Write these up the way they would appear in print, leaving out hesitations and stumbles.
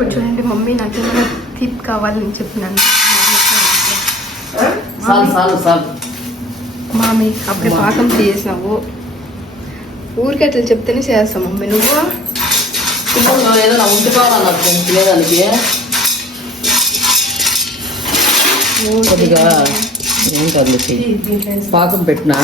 ఇప్పుడు చూడండి మమ్మీ నాకేమైనా టిప్ కావాలని చెప్పినాను. మామీ అప్పుడే పాకం చేసావు, ఊరికి అట్లా చెప్తేనే చేస్తావు మమ్మీ. నువ్వు ఏదైనా ఉంటే కావాలన్నా తినేదానికి కొద్దిగా ఏం కాదు. పాకం పెట్టినా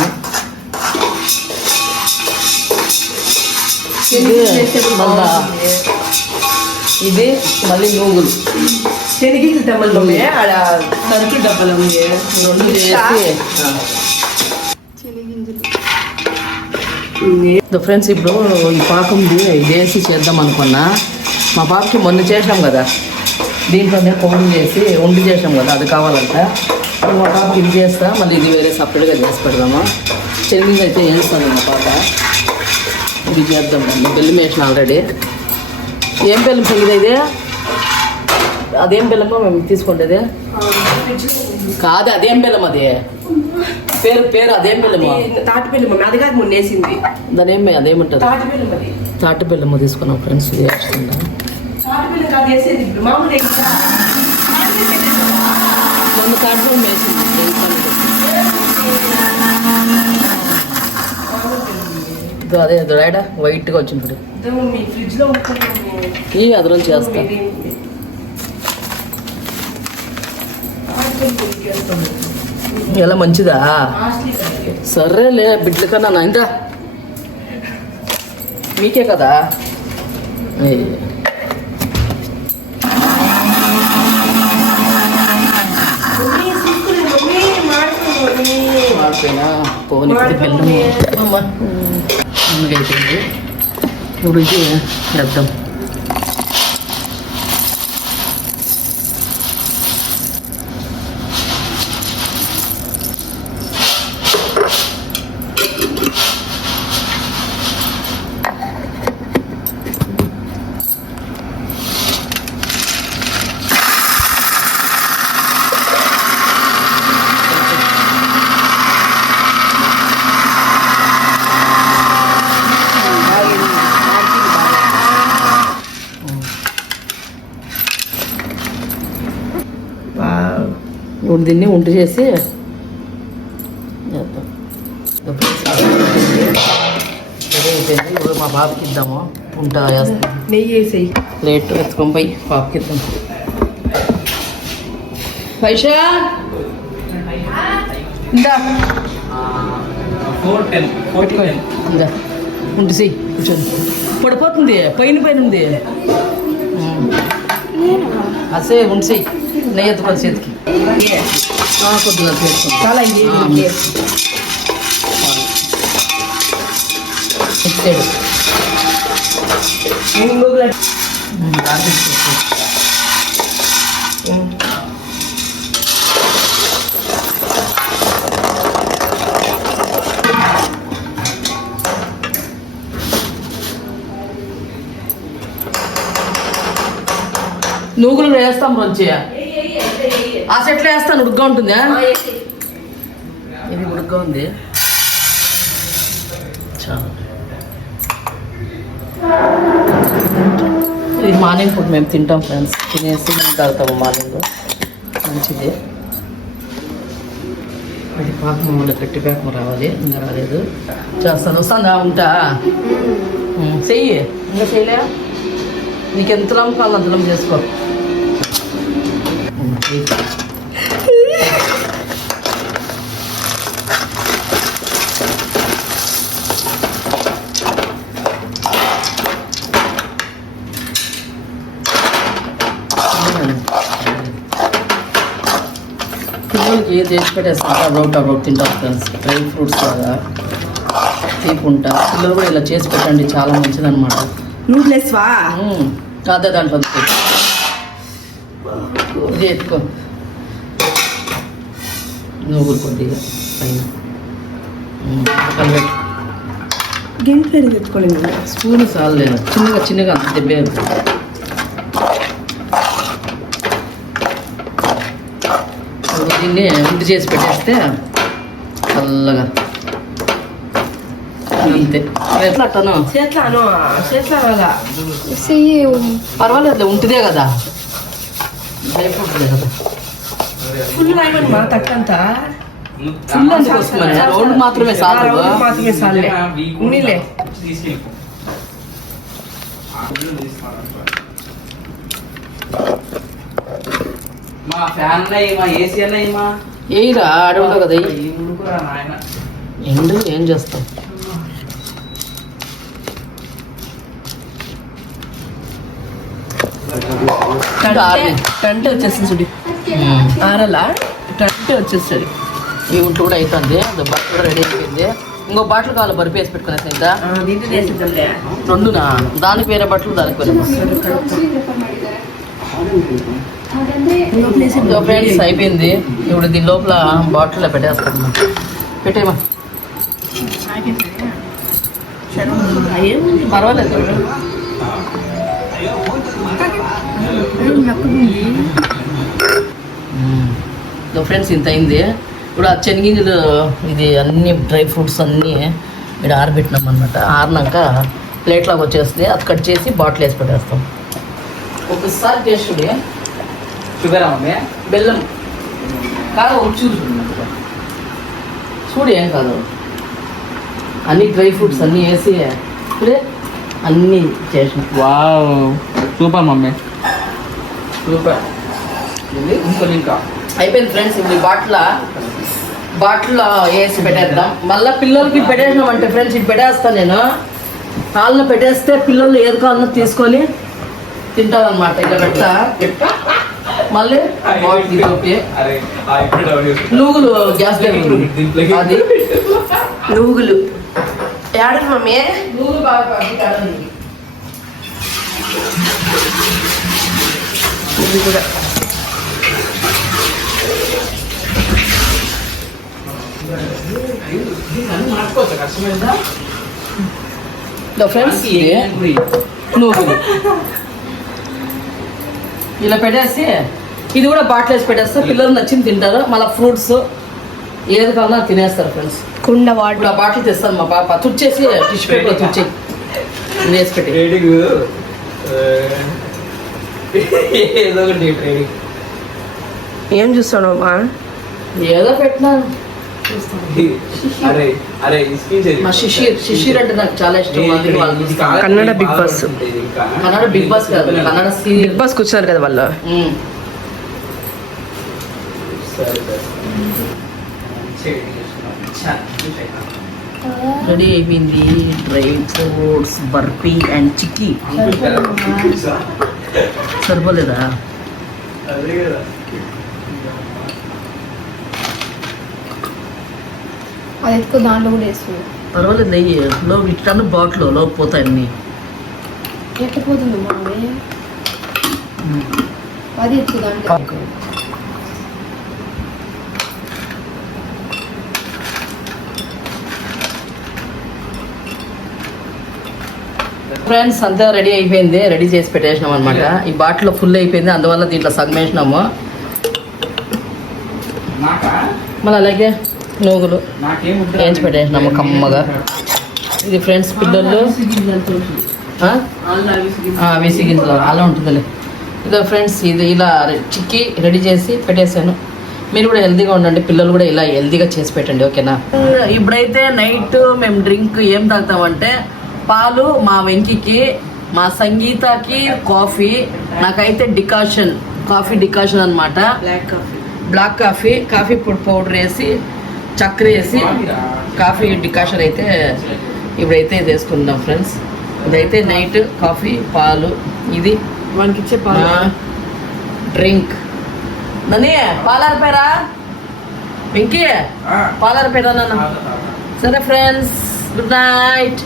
ఇది మళ్ళీ నూగులు శనగలు డబ్బలు ఆడ సరుకులు డబ్బలు రెండు చేసి ఫ్రెండ్స్ ఇప్పుడు ఈ పాకంది వేసి చేద్దాం అనుకున్నా. మా పాపకి మొన్న చేసాం కదా, దీంట్లోనే పౌడర్ చేసి ఉండి చేసాం కదా, అది కావాలంట. మా పాపకి ఇది చేస్తా, మళ్ళీ ఇది వేరే సపరేట్గా చేసి పెడదామా. చెల్లింగ్ అయితే వేస్తాను మా పాప. ఇది చేద్దాం. బెల్లం వేసిన ఆల్రెడీ. ఏం బెల్లం చెల్లిది ఇది? అదేం బెల్లమో మేము తీసుకుంటేది కాదు. అదేం బెల్లం? అది పేరు పేరు అదేం బెల్లము? తాటి బెల్లం. అది కాదు మొన్న వేసింది. దాని ఏమి అదేమంటారు? తాటి బెల్లం. అది తాటి బెల్లము తీసుకున్నాం ఫ్రెండ్స్. ఇది వేస్తుందా? తాటి బెల్లం కాదు వేసేది ఇప్పుడు మామూలు. మొన్న తాటి బెల్లం వేసింది. అదే అది రైడా వైట్గా వచ్చింది. ఇప్పుడు మీ ఫ్రిడ్జ్ లో ఈ అదరం చేస్తా. ఎలా మంచిదా? సరేలే బిడ్ల కన్నా నా ఇంత మీకే కదా. మాడిపోయినా పోనీ అయిపోయింది. ఇప్పుడు ఇది వేద్దాం. ఇప్పుడు దీన్ని ఉంట చేసి ఇప్పుడు మా బాబుకి ఇద్దాము. ఉంట వేస్తాం. నెయ్యి వేసేయి. ప్లేట్ ఎత్తుకొని పోయి బాబుకి ఇద్దాం. పైసా ఇందా ఇందా ఉంట చెయ్యి. కూర్చొని పడిపోతుంది. పైన పైన ఉంది. అసే ఉండి చెయ్యి. నెయ్యి ఎత్తుకొని చేతికి కొద్దిగా చేసుకుంటాం. చాలా ఇచ్చాడు. నూగులు వేస్తాం మంచి. ఆ చెట్లు వేస్తాను. ఉడుగ్గా ఉంటుందా? ఇది ఉడుగ్గా ఉంది. చాలా ఇది మార్నింగ్ ఫుడ్ మేము తింటాం ఫ్రెండ్స్. తినేసి మేము తాగుతాము మార్నింగ్. మంచిది. అది పాకం వల్ల గట్టి పాకం రావాలి. ఇంకా రాలేదు. చేస్తాను. వస్తాను ఉంటా. చెయ్యి. ఇంకా చేయలే. నీకు ఎంతలం కావాలి అంతలం చేసుకో. పిల్లలకి చేసి పెట్టేస్తా. రౌట్ తింటాం ఫ్రెండ్స్. డ్రై ఫ్రూట్స్ లాగా తీసుకుంటా. పిల్లలు కూడా ఇలా చేసి పెట్టండి, చాలా మంచిది అనమాట. నూడిల్స్ వా? అదే దాంట్లో ఇది ఎత్తుకో. నువ్వులు కొద్దిగా పైన కలిపెట్టు. గెంట్ పెరిగి పెట్టుకోలేదు. స్పూన్ చాలేదు. చిన్నగా అంత దెబ్బేది. దీన్ని ఇంటి చేసి పెట్టేస్తే చల్లగా అంతే ఎట్లట్టను చేట్లాను చేట్లాగా చెయ్యి పర్వాలేదు ఉంటుందే కదా డ్రై ఫ్రూట్లే కదా ఫుల్ రాయమని మా తక్కంతా ఫుల్ అందుకోసమని రౌండ్ మాత్రమే చాలు మాత్రమే సార్లే ఉన్నిలే మా ఫ్యాన్ మా ఏసీ అన్నా ఏయిరా ఆడవుతావు కదా ఈ ఉడుకురా నాయన ఎండు ఏం చేస్తాం టంటే వచ్చేస్తుంది చూడు ఆరలా టంటే వచ్చేస్తుంది ఈ ఉంటు కూడా అవుతుంది బట్టలు కూడా రెడీ అయిపోయింది ఇంకో బట్టలు కావాలి బరిపి వేసి పెట్టుకునేసి ఇంకా దీంట్లో చేసేద్దాంలే రెండునా దానికి వేరే బట్టలు దానికి వేరే ఫ్రెండ్స్ అయిపోయింది ఇప్పుడు దీని లోపల బాటిల్లో పెట్టేస్తాను పెట్టేమా పర్వాలేదు ఫ్రెండ్స్ ఇంత అయింది ఇప్పుడు ఆ శనగింజలు ఇది అన్ని డ్రై ఫ్రూట్స్ అన్నీ ఇక్కడ ఆరబెట్టినాం అనమాట ఆరినాక ప్లేట్లాగా వచ్చేస్తుంది అది కట్ చేసి బాటిల్ వేసి పెట్టేస్తాం ఒకసారి టేస్ట్ షుగరా మమ్మీ బెల్లం కాదు ఒకటి చూడు ఏం కాదు అన్ని డ్రై ఫ్రూట్స్ అన్నీ వేసి ఇప్పుడే అన్నీ చేసిన వావ్ సూపర్ మమ్మీ సూపర్ ఇంకో ఇంకా అయిపోయింది ఫ్రెండ్స్ ఇప్పుడు బాటిల్లో వేసి పెట్టేద్దాం మళ్ళీ పిల్లలకి పెట్టేసినాం అంటే ఫ్రెండ్స్ ఇది పెట్టేస్తాను నేను హాల్లో పెట్టేస్తే పిల్లలు ఏది కావాలన్నా తీసుకొని తింటారనమాట ఇలా పెట్టా మళ్ళీ బాటిల్ నూగులు గ్యాస్ అది నువ్వులు ఏడ మమ్మీ నూగులు బాగా ఇది కూడా ఫ్రెండ్స్ నూగులు ఇలా పెట్టేసి ఇది కూడా బాటిల్ వేసి పెట్టేస్తే పిల్లలు నచ్చింది తింటారు మళ్ళీ ఫ్రూట్స్ ఏది కావాలన్నా తినేస్తారు ఫ్రెండ్స్ కుండ ఇప్పుడు వాటర్ ఆ బాటిల్ తెస్తాను మా పాప తుడిచేసి టిష్యూ పేపర్ తుడిచి వేసి పెట్టి ట్రేడింగ్ ఏదో ఒకటి ట్రేడింగ్ ఏం చూస్తాను అమ్మా ఏదో పెట్టినా అరే అరే స్పీచ్ మా శిశిర్ అంటే నాకు చాలా ఇష్టం అందుకే వాళ్ళు తీసుకున్నాను. Kannada big boss. Kannada big boss కాదు కన్నడ సీరియల్ బిగ్ బాస్ కూర్చున్నారు కదా వాళ్ళు రెడీ అయిపోయింది డ్రై ఫ్రూట్స్ బర్ఫీ అండ్ చిక్కీ సరిపోలేదా అది ఎత్తుకో దాంట్లో కూడా వేస్తుంది పర్వాలేదు నెయ్యి లో ఇట్లా బాటిల్ లో పోతాయి అన్నీ ఎట్లా పోతుంది మావి అది ఎత్తు దాంట్లో ఫ్రెండ్స్ అంతా రెడీ అయిపోయింది రెడీ చేసి పెట్టేసినాం అనమాట ఈ బాటిల్ ఫుల్ అయిపోయింది అందువల్ల దీంట్లో సగం వేసినాము మళ్ళీ అలాగే నూగులు వేయించి పెట్టేసినాము కమ్మగా ఇది ఫ్రెండ్స్ పిల్లలు విసిగించలో అలా ఉంటుందిలే ఇదో ఫ్రెండ్స్ ఇది ఇలా చిక్కి రెడీ చేసి పెట్టేశాను మీరు కూడా హెల్తీగా ఉండండి పిల్లలు కూడా ఇలా హెల్తీగా చేసి పెట్టండి ఓకేనా ఇప్పుడైతే నైట్ మేము డ్రింక్ ఏం తాగుతామంటే పాలు మా వెంకికి మా సంగీతకి కాఫీ నాకైతే కాఫీ డికాషన్ అనమాట బ్లాక్ కాఫీ పౌడర్ వేసి చక్కెర వేసి కాఫీ డికాషన్ అయితే ఇప్పుడైతే వేసుకుందాం ఫ్రెండ్స్ ఇదైతే నైట్ కాఫీ పాలు ఇది మనకి ఇచ్చే డ్రింక్ నన్ను పాలారిపోయారా వెంకీ పాలారిపోయారా నాన్న సరే ఫ్రెండ్స్ గుడ్ నైట్